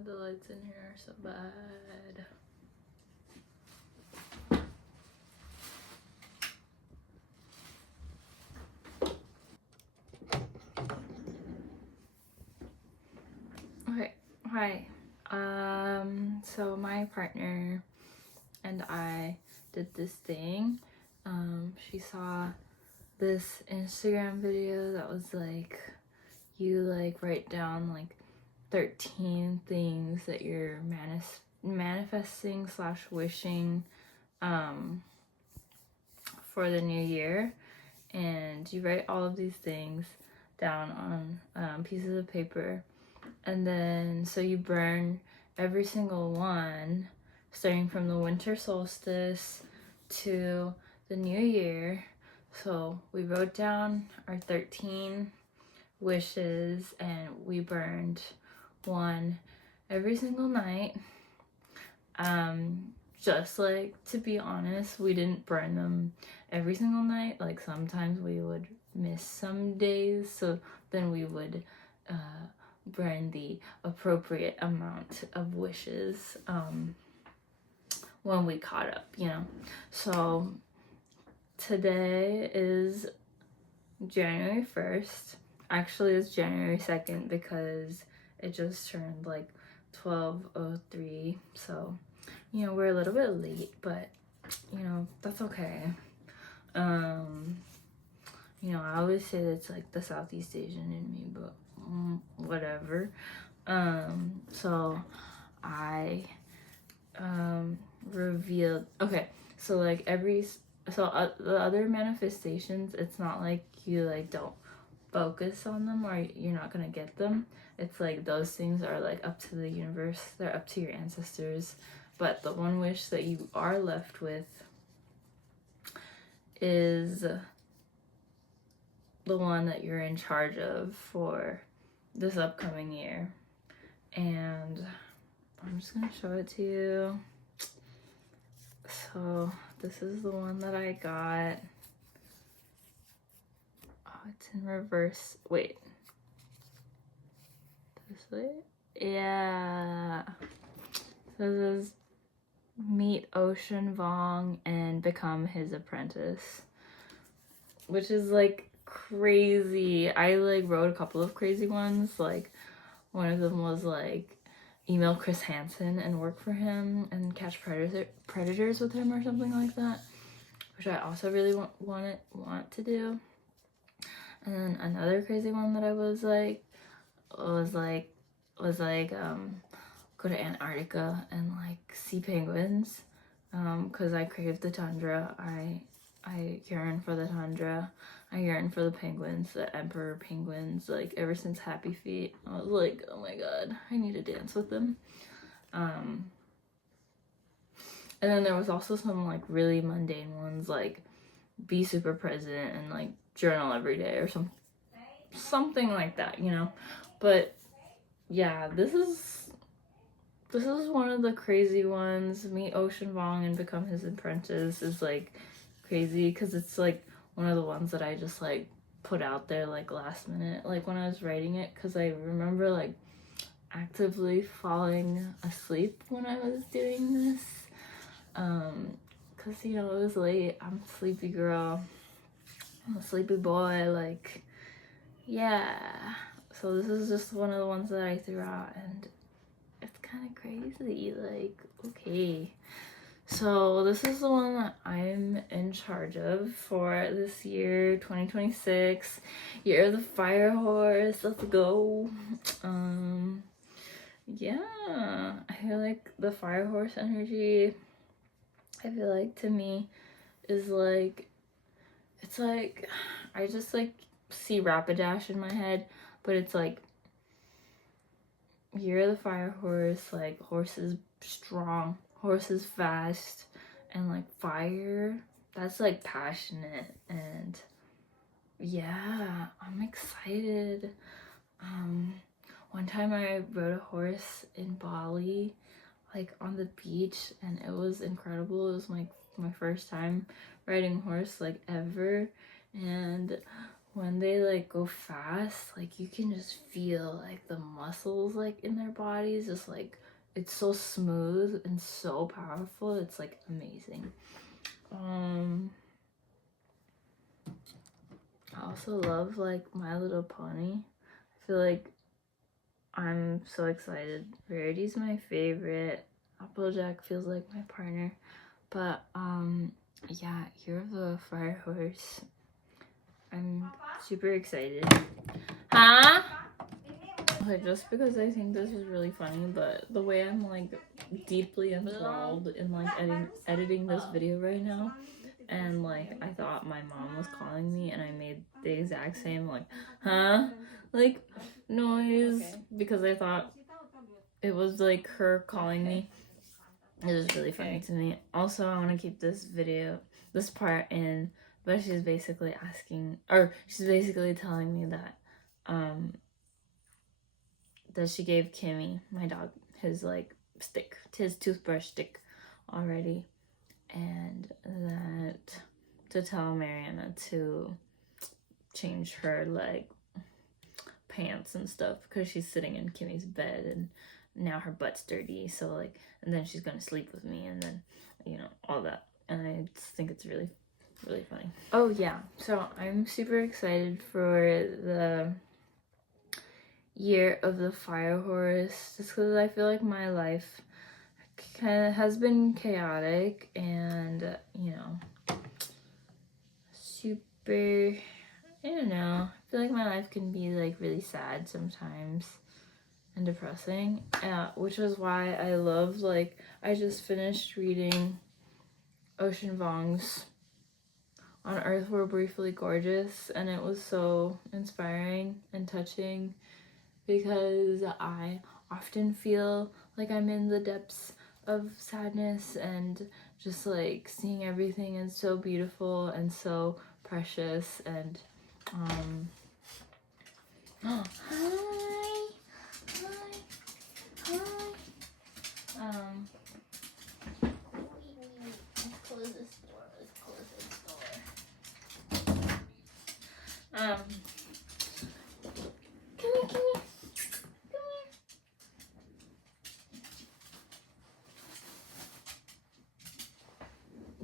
God, the lights in here are so bad. Okay, hi. So my partner and I did this thing. She saw this Instagram video that was like, you like write down like 13 things that you're manifesting / wishing for the new year, and you write all of these things down on pieces of paper, and then so you burn every single one starting from the winter solstice to the new year. So we wrote down our 13 wishes and we burned one every single night. Just like, to be honest, we didn't burn them every single night. Like sometimes we would miss some days, so then we would burn the appropriate amount of wishes when we caught up, you know. So today is January 1st. Actually, it's January 2nd because it just turned like 12:03. So, you know, we're a little bit late, but you know, that's okay. You know, I always say that's like the Southeast Asian in me, but whatever. So I revealed, okay, so like the other manifestations, it's not like you like don't focus on them or you're not gonna get them. It's like those things are like up to the universe, they're up to your ancestors. But the one wish that you are left with is the one that you're in charge of for this upcoming year. And I'm just gonna show it to you. So this is the one that I got. Oh, it's in reverse. Wait. This way? Yeah. So this is meet Ocean Vuong and become his apprentice. Which is like crazy. I like wrote a couple of crazy ones. Like one of them was like email Chris Hansen and work for him and catch predators with him or something like that, which I also really want to do. And then another crazy one that I was go to Antarctica and like see penguins, because I crave the tundra. I yearn for the tundra. I yearn for the penguins, the emperor penguins. Like ever since Happy Feet, I was like, oh my god, I need to dance with them. And then there was also some like really mundane ones, like be super present and like journal every day or something like that, you know. But yeah, this is one of the crazy ones. Meet Ocean Vuong and become his apprentice is like crazy because it's like one of the ones that I just like put out there like last minute, like when I was writing it, because I remember like actively falling asleep when I was doing this, because you know it was late. I'm a sleepy girl, I'm a sleepy boy, like yeah. So this is just one of the ones that I threw out and it's kind of crazy, like okay. So this is the one that I'm in charge of for this year, 2026, year of the fire horse. Let's go. Yeah, I feel like the fire horse energy, I feel like to me is like, it's like, I just like see Rapidash in my head, but it's like year of the fire horse, like horses strong, horses fast, and like fire, that's like passionate. And yeah, I'm excited. One time I rode a horse in Bali, like on the beach, and it was incredible. It was my first time riding a horse like ever, and when they like go fast, like you can just feel like the muscles like in their bodies, just like it's so smooth and so powerful. It's like amazing. I also love like My Little Pony. I feel like I'm so excited. Rarity's my favorite. Applejack feels like my partner. But yeah, Year of the Fire Horse. I'm super excited. Huh? Like, just because I think this is really funny, but the way I'm like deeply enthralled in like editing this video right now, and like I thought my mom was calling me, and I made the exact same like like noise because I thought it was like her calling me. It was really funny to me. Also, I want to keep this part in, but she's basically telling me that that she gave Kimmy, my dog, his like stick, his toothbrush stick already, and that to tell Mariana to change her like pants and stuff because she's sitting in Kimmy's bed and now her butt's dirty, so like, and then she's gonna sleep with me, and then all that, and I just think it's really funny. Oh yeah, so I'm super excited for the Year of the Fire Horse, just because I feel like my life kind of has been chaotic and super, I don't know, I feel like my life can be like really sad sometimes and depressing, which is why I love, like, I just finished reading Ocean Vuong's On Earth We're Briefly Gorgeous, and it was so inspiring and touching because I often feel like I'm in the depths of sadness and just like seeing everything is so beautiful and so precious, and hi. Let's close this door. Come here.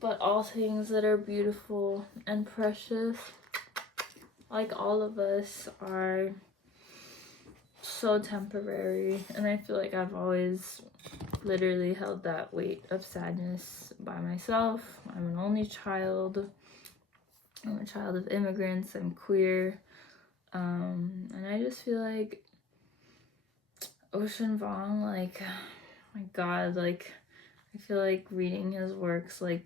But all things that are beautiful and precious, like all of us, are so temporary, and I feel like I've always literally held that weight of sadness by myself. I'm an only child. I'm a child of immigrants. I'm queer. And I just feel like Ocean Vuong, like, oh my god, like, I feel like reading his works, like,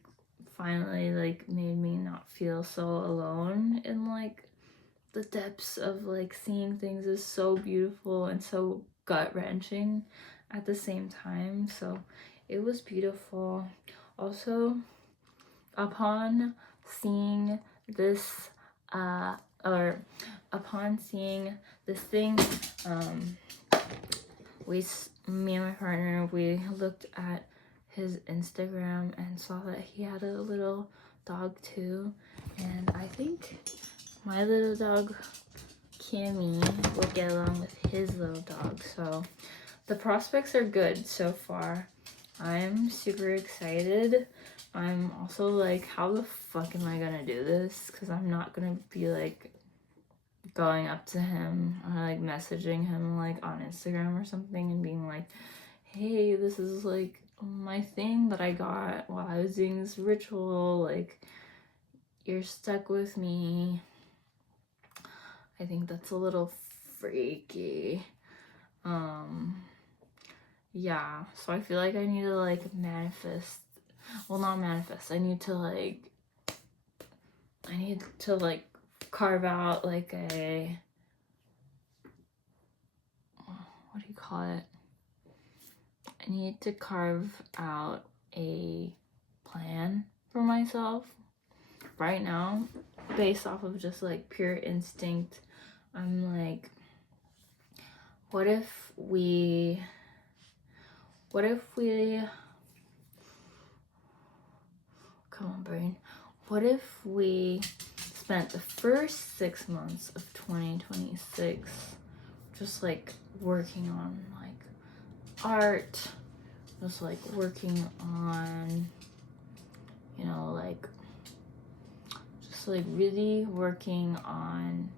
finally, like, made me not feel so alone in, like, the depths of, like, seeing things is so beautiful and so gut-wrenching at the same time. So it was beautiful. Also, upon seeing this thing, me and my partner, we looked at his Instagram and saw that he had a little dog too, and I think my little dog Kimmy will get along with his little dog, so the prospects are good so far. I'm super excited. I'm also like, how the fuck am I gonna do this? Because I'm not gonna be like going up to him or like messaging him like on Instagram or something and being like, hey, this is like my thing that I got while I was doing this ritual, like, you're stuck with me. I think that's a little freaky. Yeah, so I feel like I need to like manifest, well, not manifest, I need to carve out like a, what do you call it? I need to carve out a plan for myself. Right now, based off of just like pure instinct, I'm like, what if we, come on brain, what if we spent the first 6 months of 2026 just like working on like art, just like working on, you know, like just like really working on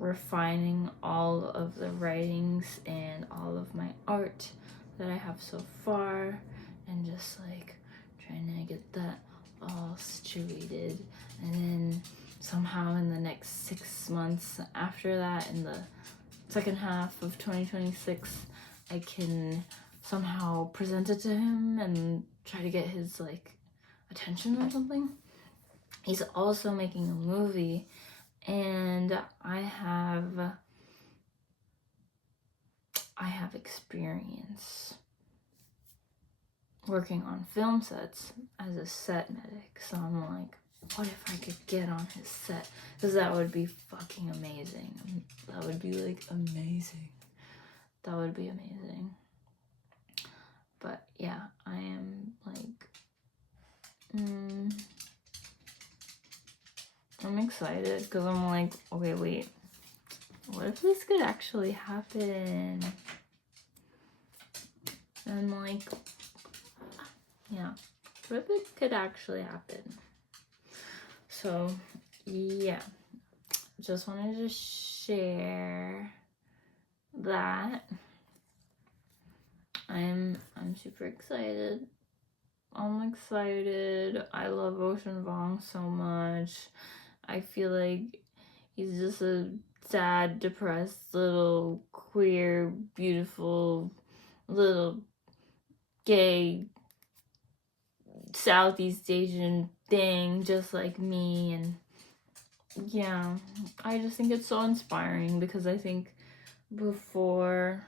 refining all of the writings and all of my art that I have so far, and just like trying to get that all situated. And then somehow in the next 6 months after that, in the second half of 2026, I can somehow present it to him and try to get his like attention or something. He's also making a movie, and I have experience working on film sets as a set medic. So I'm like, what if I could get on his set? Because that would be fucking amazing. That would be like amazing. That would be amazing. But yeah, I am like, I'm excited because I'm like, okay, wait, what if this could actually happen? And like, yeah, what if it could actually happen? So yeah, just wanted to share that. I'm super excited. I'm excited. I love Ocean Vuong so much. I feel like he's just a sad, depressed, little queer, beautiful, little gay Southeast Asian thing, just like me. And yeah, I just think it's so inspiring, because I think before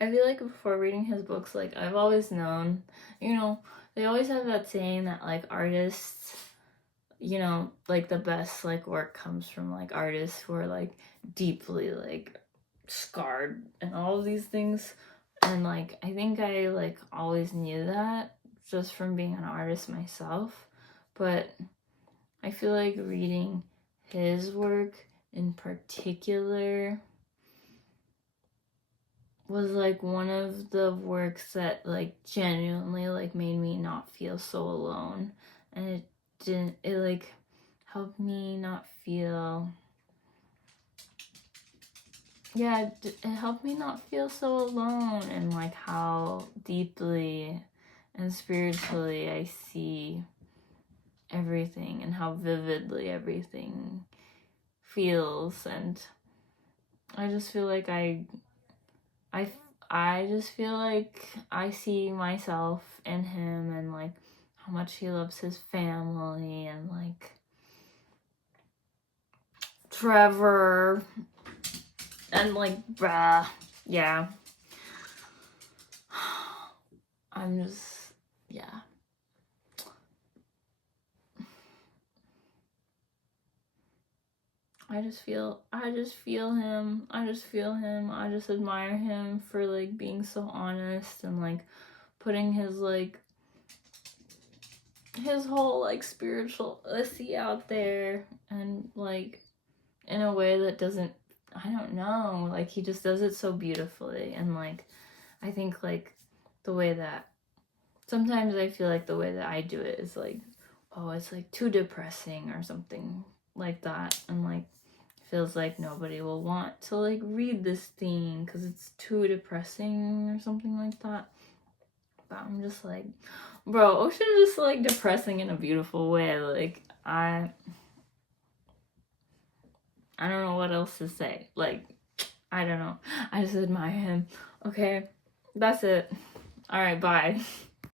reading his books, like, I've always known, you know, they always have that saying that like artists, you know, like the best like work comes from like artists who are like deeply like scarred and all of these things. And like, I think I like always knew that just from being an artist myself. But I feel like reading his work in particular was like one of the works that like genuinely like made me not feel so alone. And it like helped me not feel, yeah, it helped me not feel so alone, and like how deeply and spiritually I see everything, and how vividly everything feels. And I just feel like I just feel like I see myself in him, and like how much he loves his family, and like Trevor, and like, bruh, yeah. I'm just, yeah. I just feel him. I just admire him for like being so honest, and like putting his like his whole like spirituality out there, and like in a way that doesn't, I don't know, like he just does it so beautifully. And like, I think like the way that sometimes I feel like the way that I do it is like, oh, it's like too depressing or something like that, and like feels like nobody will want to like read this thing because it's too depressing or something like that. But I'm just like, bro, Ocean is just like depressing in a beautiful way. Like, I don't know what else to say. Like, I don't know. I just admire him. Okay, that's it. All right, bye.